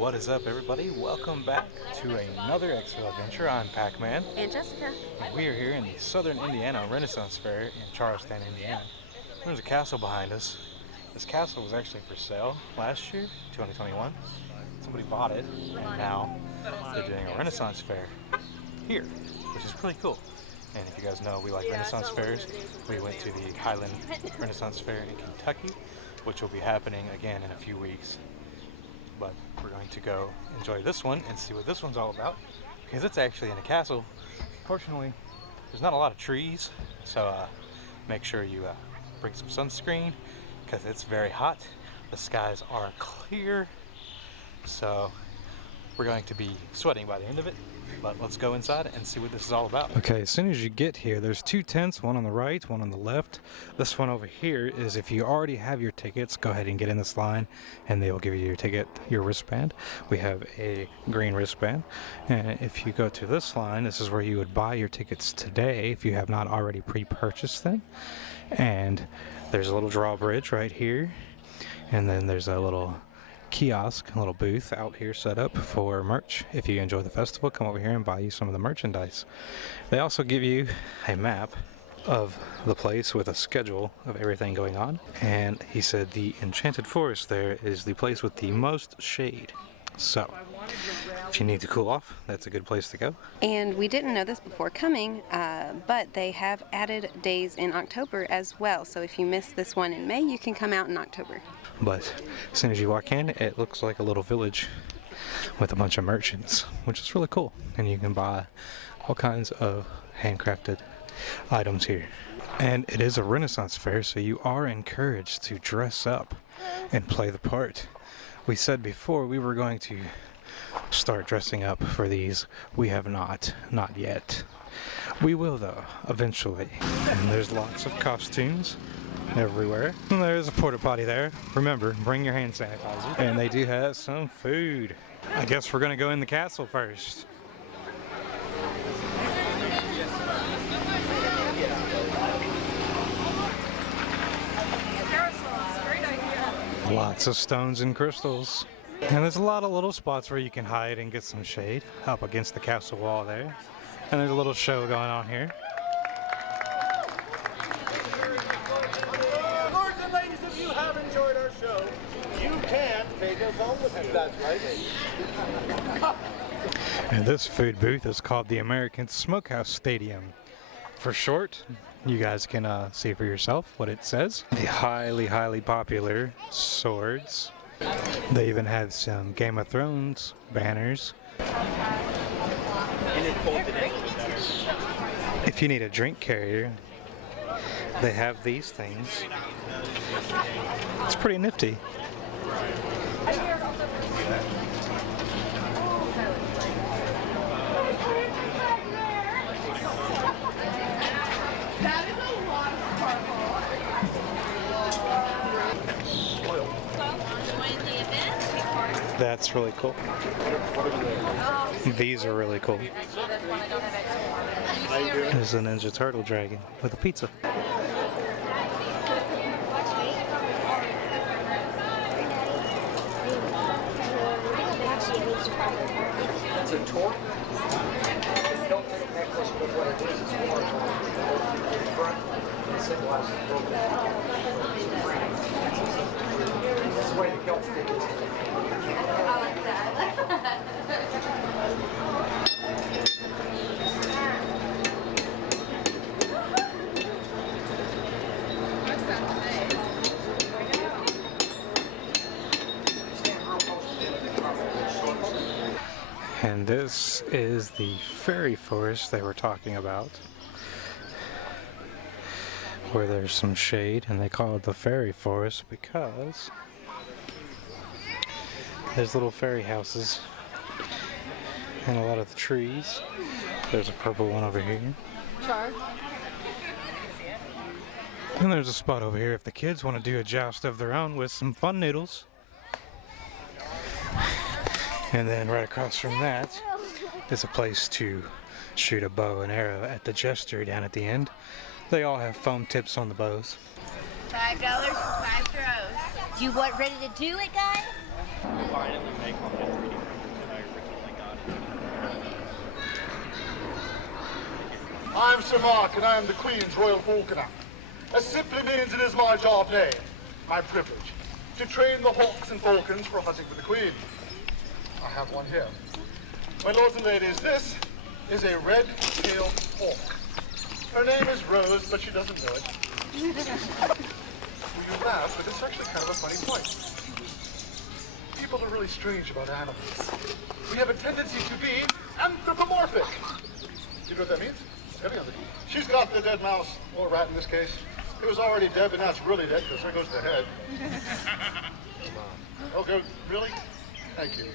What is up, everybody? Welcome back to another X-Ville adventure. I'm Pac-Man. And Jessica. And we are here in the Southern Indiana Renaissance Faire in Charleston, Indiana. There's a castle behind us. This castle was actually for sale last year, 2021. Somebody bought it, and now they're doing a Renaissance Fair here, which is pretty cool. And if you guys know, we like Renaissance fairs. We went to the Highland Renaissance Fair in Kentucky, which will be happening again in a few weeks. But we're going to go enjoy this one and see what this one's all about, because it's actually in a castle. Fortunately, there's not a lot of trees, so make sure you bring some sunscreen, because it's very hot. The skies are clear, so we're going to be sweating by the end of it. But let's go inside and see what this is all about. Okay, as soon as you get here, there's two tents, one on the right, one on the left. This one over here is if you already have your tickets, go ahead and get in this line and they will give you your ticket, your wristband. We have a green wristband. And if you go to this line, this is where you would buy your tickets today if you have not already pre-purchased them. And there's a little drawbridge right here. And then there's a little kiosk, a little booth out here set up for merch. If you enjoy the festival, come over here and buy you some of the merchandise. They also give you a map of the place with a schedule of everything going on. And he said the Enchanted Forest there is the place with the most shade. So, if you need to cool off, that's a good place to go. And we didn't know this before coming, but they have added days in October as well. So if you missed this one in May, you can come out in October. But as soon as you walk in, it looks like a little village with a bunch of merchants, which is really cool. And you can buy all kinds of handcrafted items here. And it is a Renaissance fair, so you are encouraged to dress up and play the part. We said before we were going to start dressing up for these. We have not yet. We will though, eventually. And there's lots of costumes everywhere. And there's a porta potty there. Remember, bring your hand sanitizer. And they do have some food. I guess we're gonna go in the castle first. Lots of stones and crystals. And there's a lot of little spots where you can hide and get some shade up against the castle wall there. And there's a little show going on here. Lords and ladies, if you have enjoyed our show, you can take us home with you. That's right. And this food booth is called the American Smokehouse Stadium. For short, you guys can see for yourself what it says. The highly popular swords. They even have some Game of Thrones banners. If you need a drink carrier, they have these things. It's pretty nifty. That's really cool. These are really cool. There's a Ninja Turtle dragon with a pizza. That's a torque. Don't take a necklace, but what it is more in front and symbolizes broken. That's the way the Celts did this. I like that. And this is the fairy forest they were talking about, where there's some shade, and they call it the fairy forest because there's little fairy houses and a lot of the trees. There's a purple one over here. And there's a spot over here if the kids want to do a joust of their own with some fun noodles. And then right across from that is a place to shoot a bow and arrow at the jester down at the end. They all have foam tips on the bows. $5 for 5 throws. You ready to do it, guys? Finally make on my 3D printer that I originally got it. I'm Sir Mark, and I am the Queen's Royal Falconer. As simply means it is my job play, my privilege, to train the hawks and falcons for hunting for the Queen. I have one here. My lords and ladies, this is a red-tailed hawk. Her name is Rose, but she doesn't know it. You laugh, but it's actually kind of a funny point. People are really strange about animals. We have a tendency to be anthropomorphic. You know what that means? She's got the dead mouse, or rat in this case. It was already dead, but now it's really dead, because there goes the head. Oh, go, really? Thank you.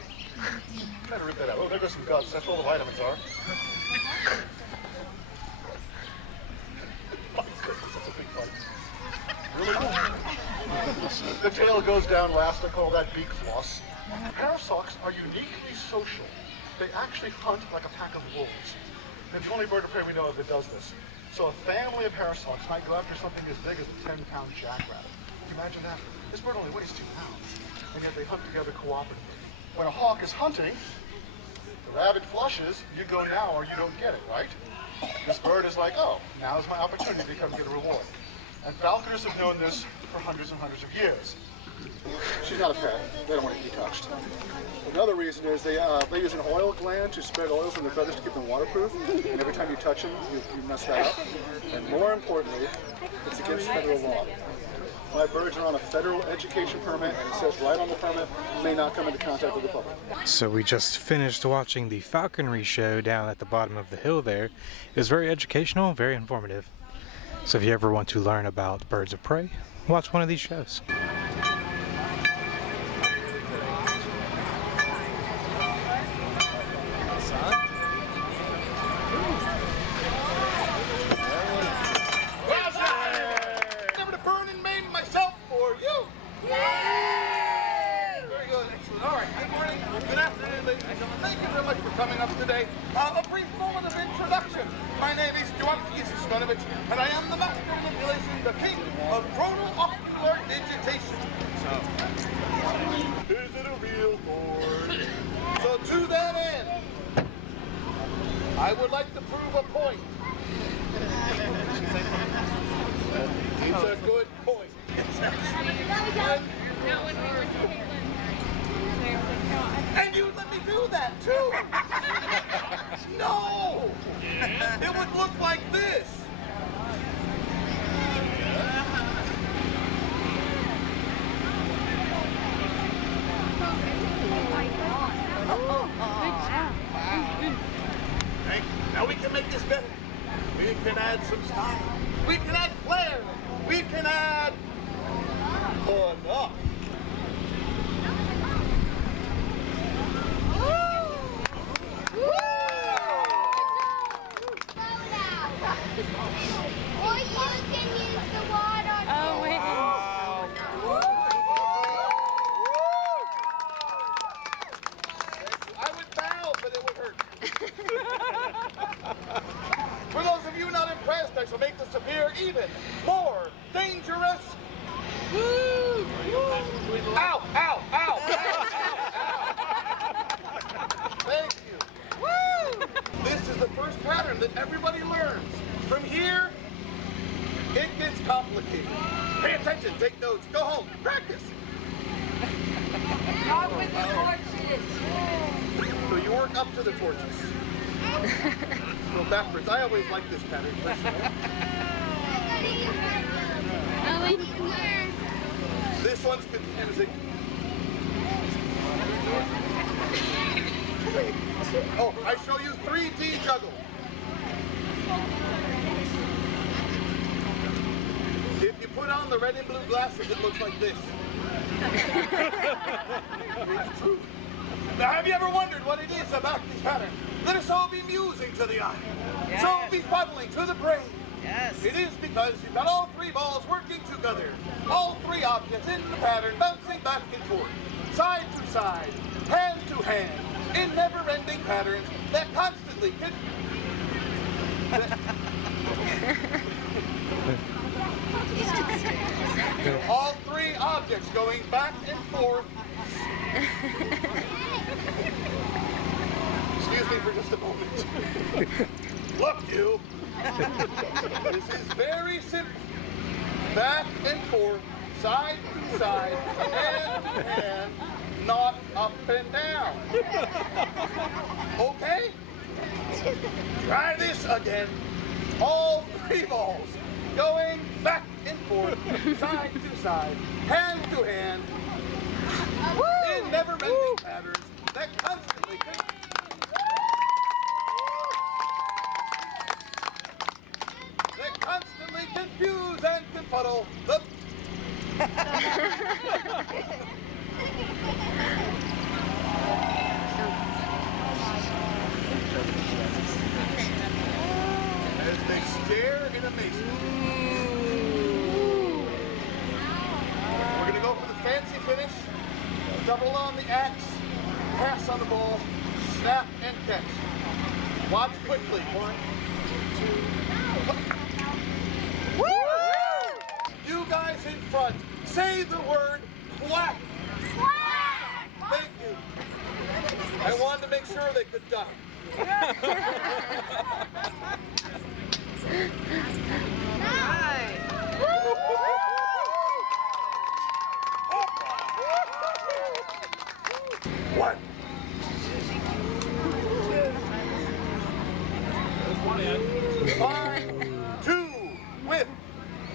Try to rip that out. Oh, there goes some guts. That's where all the vitamins are. My goodness, that's a big bite. Really? The tail goes down last. I call that beak floss. Parasocs are uniquely social. They actually hunt like a pack of wolves. It's the only bird of prey we know of that does this. So a family of parasocs might go after something as big as a 10-pound jackrabbit. Can you imagine that? This bird only weighs 2 pounds, and yet they hunt together cooperatively. When a hawk is hunting, the rabbit flushes, you go now or you don't get it, right? This bird is like, oh, now is my opportunity to come get a reward. And falconers have known this for hundreds and hundreds of years. She's not a pet. They don't want to be touched. Another reason is they use an oil gland to spread oils from their feathers to keep them waterproof. And every time you touch them, you mess that up. And more importantly, it's against federal law. My birds are on a federal education permit, and it says right on the permit, may not come into contact with the public. So we just finished watching the falconry show down at the bottom of the hill there. It was very educational, very informative. So if you ever want to learn about birds of prey, watch one of these shows. Coming up today, a brief moment of introduction. My name is Joust, and I am the master of manipulation, the king of chrono-ocular digitation. Is it a real board? So to that end, I would like to prove a point. It's a good point. And you let me do that too? No! It would look like this. Now we can make this better. We can add some style. We can add flair. We can add enough. Or you can use the water. Oh, wait. I would bow, but it would hurt. For those of you not impressed, I shall make this appear even more dangerous. Woo! Ow! Ow! Ow! Thank you. Woo! This is the first pattern that everybody learns. From here, it gets complicated. Pay attention, take notes, go home, practice. Not with the torches. So you work up to the torches. Go backwards. I always like this pattern. This one's confusing. Oh, I show you 3D juggle. If you put on the red and blue glasses, it looks like this. It's true. Now, have you ever wondered what it is about this pattern that is so bemusing to the eye, so befuddling to the brain? Yes. It is because you've got all 3 balls working together, all 3 objects in the pattern bouncing back and forth, side to side, hand to hand, in never-ending patterns that constantly can... All 3 objects going back and forth Excuse me for just a moment. Look, you. This is very simple. Back and forth, side to side, hand to hand, not up and down. Okay? Try this again. All 3 balls going back and forth, side to side, hand to hand, in never-ending patterns that constantly confuse and confuddle the as they stare in amazement. We're gonna go for the fancy finish. Double on the axe, pass on the ball, snap and catch. Watch quickly. 1, 2, woo! You guys in front, say the word quack. Quack! Thank you. I wanted to make sure they could duck. One. Five, 2 with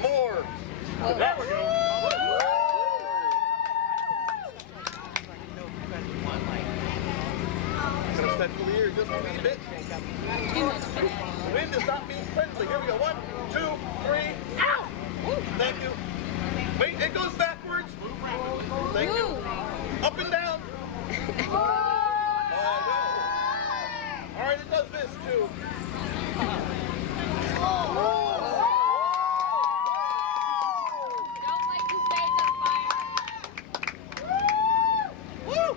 more. There we go. I'm gonna stretch the ear just a wee bit. The wind is not being friendly. Here we go. 1, 2, 3. Ow! Thank you. Wait, it goes backwards. Thank you. Up and down. Oh, no. All right, it does this too. Don't like to stay on fire. Woo!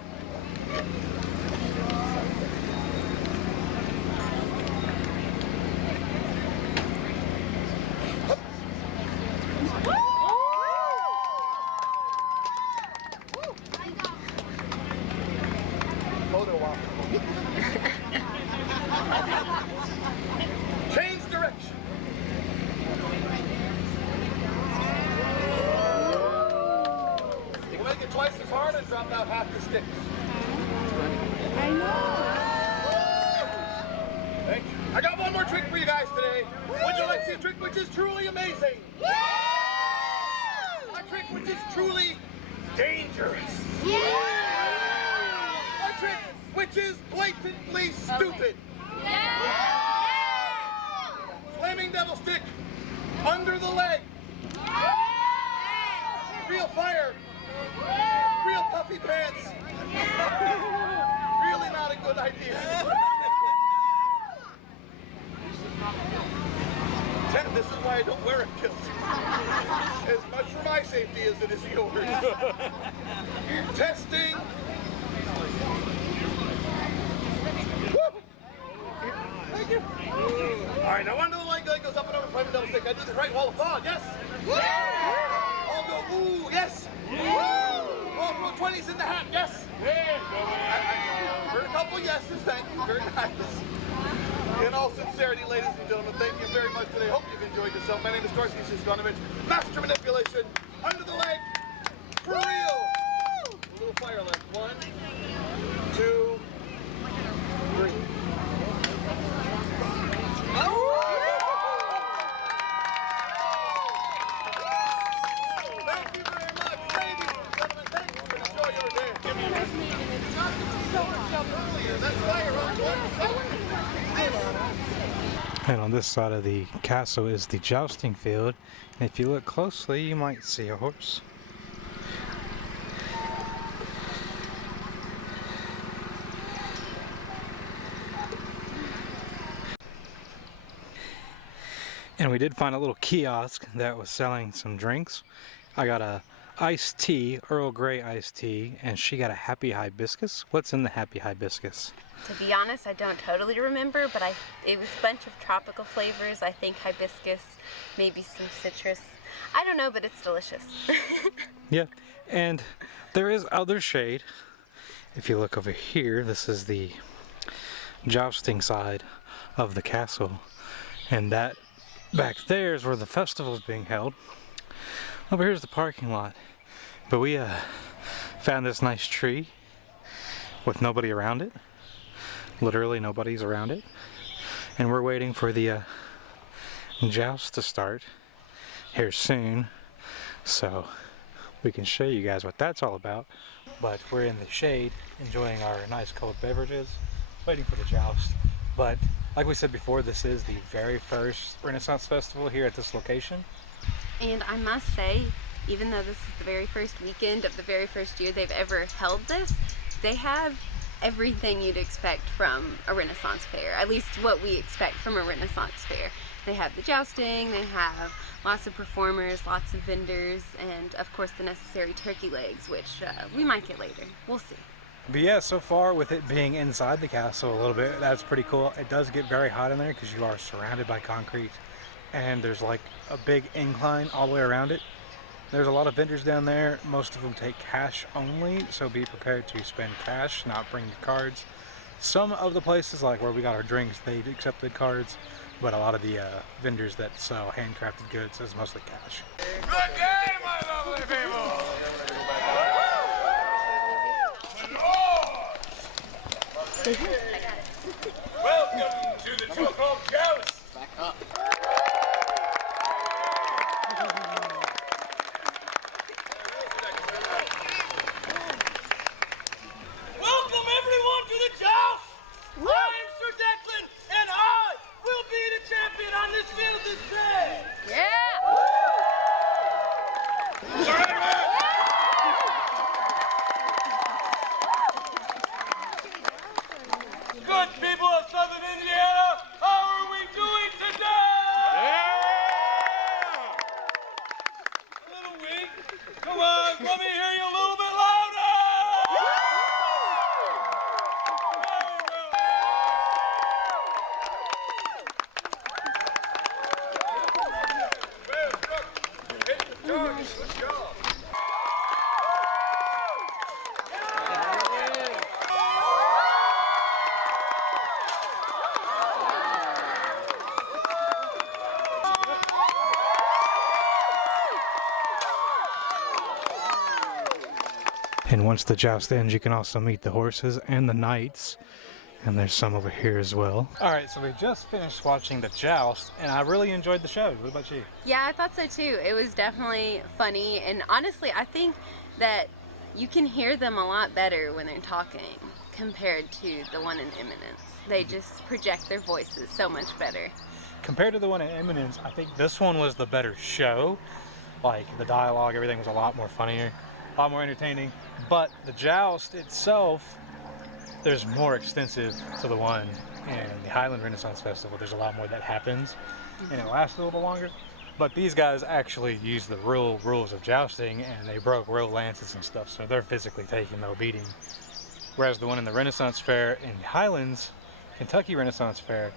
Photo op. Change direction. You can make it twice as hard and drop out half the sticks. I know. Thank you. I got one more trick for you guys today. Would you like to see a trick which is truly amazing? A trick which is truly dangerous. A trick which is blatantly stupid. Flaming devil stick under the leg. Real fire. Real puffy pants. Really not a good idea. This is why I don't wear a kilt. As much for my safety as it is yours. Testing. Woo! Thank you. All right, now under the leg goes up and over, flaming double stick. I did the right wall of thought, yes? All go, ooh, yes? All throw 20s in the hat, yes? I heard a couple yeses, thank you, very nice. In all sincerity, ladies and gentlemen, thank you very much today. Hope you've enjoyed yourself. My name is Darcy Siskonovich. Master manipulation, under the leg, for real. A little fire left. 1, 2, 3. Thank you very much, ladies and gentlemen. Thank you and enjoy your day. Earlier, that's fire on 1. And on this side of the castle is the jousting field. And if you look closely, you might see a horse. And we did find a little kiosk that was selling some drinks. I got a iced tea, Earl Grey iced tea, and she got a happy hibiscus. What's in the happy hibiscus? To be honest, I don't totally remember, but it was a bunch of tropical flavors. I think hibiscus, maybe some citrus. I don't know, but it's delicious. Yeah, and there is other shade. If you look over here, this is the jousting side of the castle, and that back there is where the festival is being held. Over here's the parking lot, but we found this nice tree with nobody around it. Literally nobody's around it, and we're waiting for the joust to start here soon, so we can show you guys what that's all about. But we're in the shade enjoying our nice cold beverages, waiting for the joust. But like we said before, this is the very first Renaissance Festival here at this location. And I must say, even though this is the very first weekend of the very first year they've ever held this, they have everything you'd expect from a Renaissance fair, at least what we expect from a Renaissance fair. They have the jousting, they have lots of performers, lots of vendors, and of course the necessary turkey legs, which we might get later. We'll see. But yeah, so far with it being inside the castle a little bit, that's pretty cool. It does get very hot in there because you are surrounded by concrete, and there's like a big incline all the way around it. There's a lot of vendors down there. Most of them take cash only, so be prepared to spend cash, not bring your cards. Some of the places, like where we got our drinks, they accepted cards, but a lot of the vendors that sell handcrafted goods is mostly cash. Good game, my lovely people! Welcome to the so-called Joust! Back up. Welcome everyone to the Joust! I am Sir Declan, and I will be the champion on this field this day! Yeah! Good people of Southern Indiana, how are we doing today? Yeah! A little weak. Come on, let me hear you a little bit louder! There we go. Let's go. And once the joust ends, you can also meet the horses and the knights. And there's some over here as well. All right, so we just finished watching the joust, and I really enjoyed the show. What about you? Yeah, I thought so too. It was definitely funny, and honestly, I think that you can hear them a lot better when they're talking compared to the one in Eminence. They just project their voices so much better. Compared to the one in Eminence, I think this one was the better show. Like, the dialogue, everything was a lot more funnier, a lot more entertaining. But the joust itself, there's more extensive to the one in the Highland Renaissance Festival. There's a lot more that happens, and it lasts a little bit longer. But these guys actually use the real rules of jousting, and they broke real lances and stuff, so they're physically taking no beating. Whereas the one in the Renaissance Fair in the Highlands, Kentucky Renaissance Fair,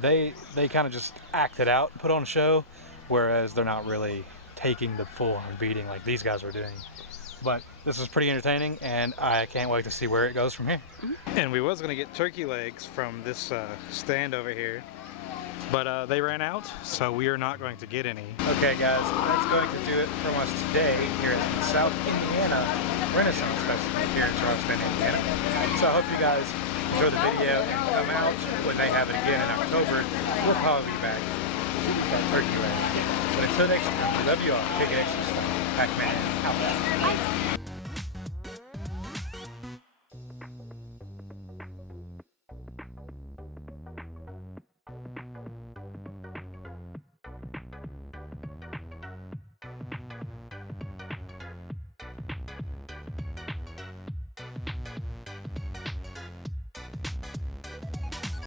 they kind of just act it out, put on a show, whereas they're not really taking the full-on beating like these guys were doing. But this is pretty entertaining, and I can't wait to see where it goes from here. And we was gonna get turkey legs from this stand over here, but they ran out, so we are not going to get any. Okay guys, that's going to do it from us today here at the South Indiana Renaissance Festival here in Charleston, Indiana. So I hope you guys enjoy the video and come out when they have it again in October. We'll probably be back with that turkey leg. But until next time, we love you all. Take it extra slow. Pac-Man out.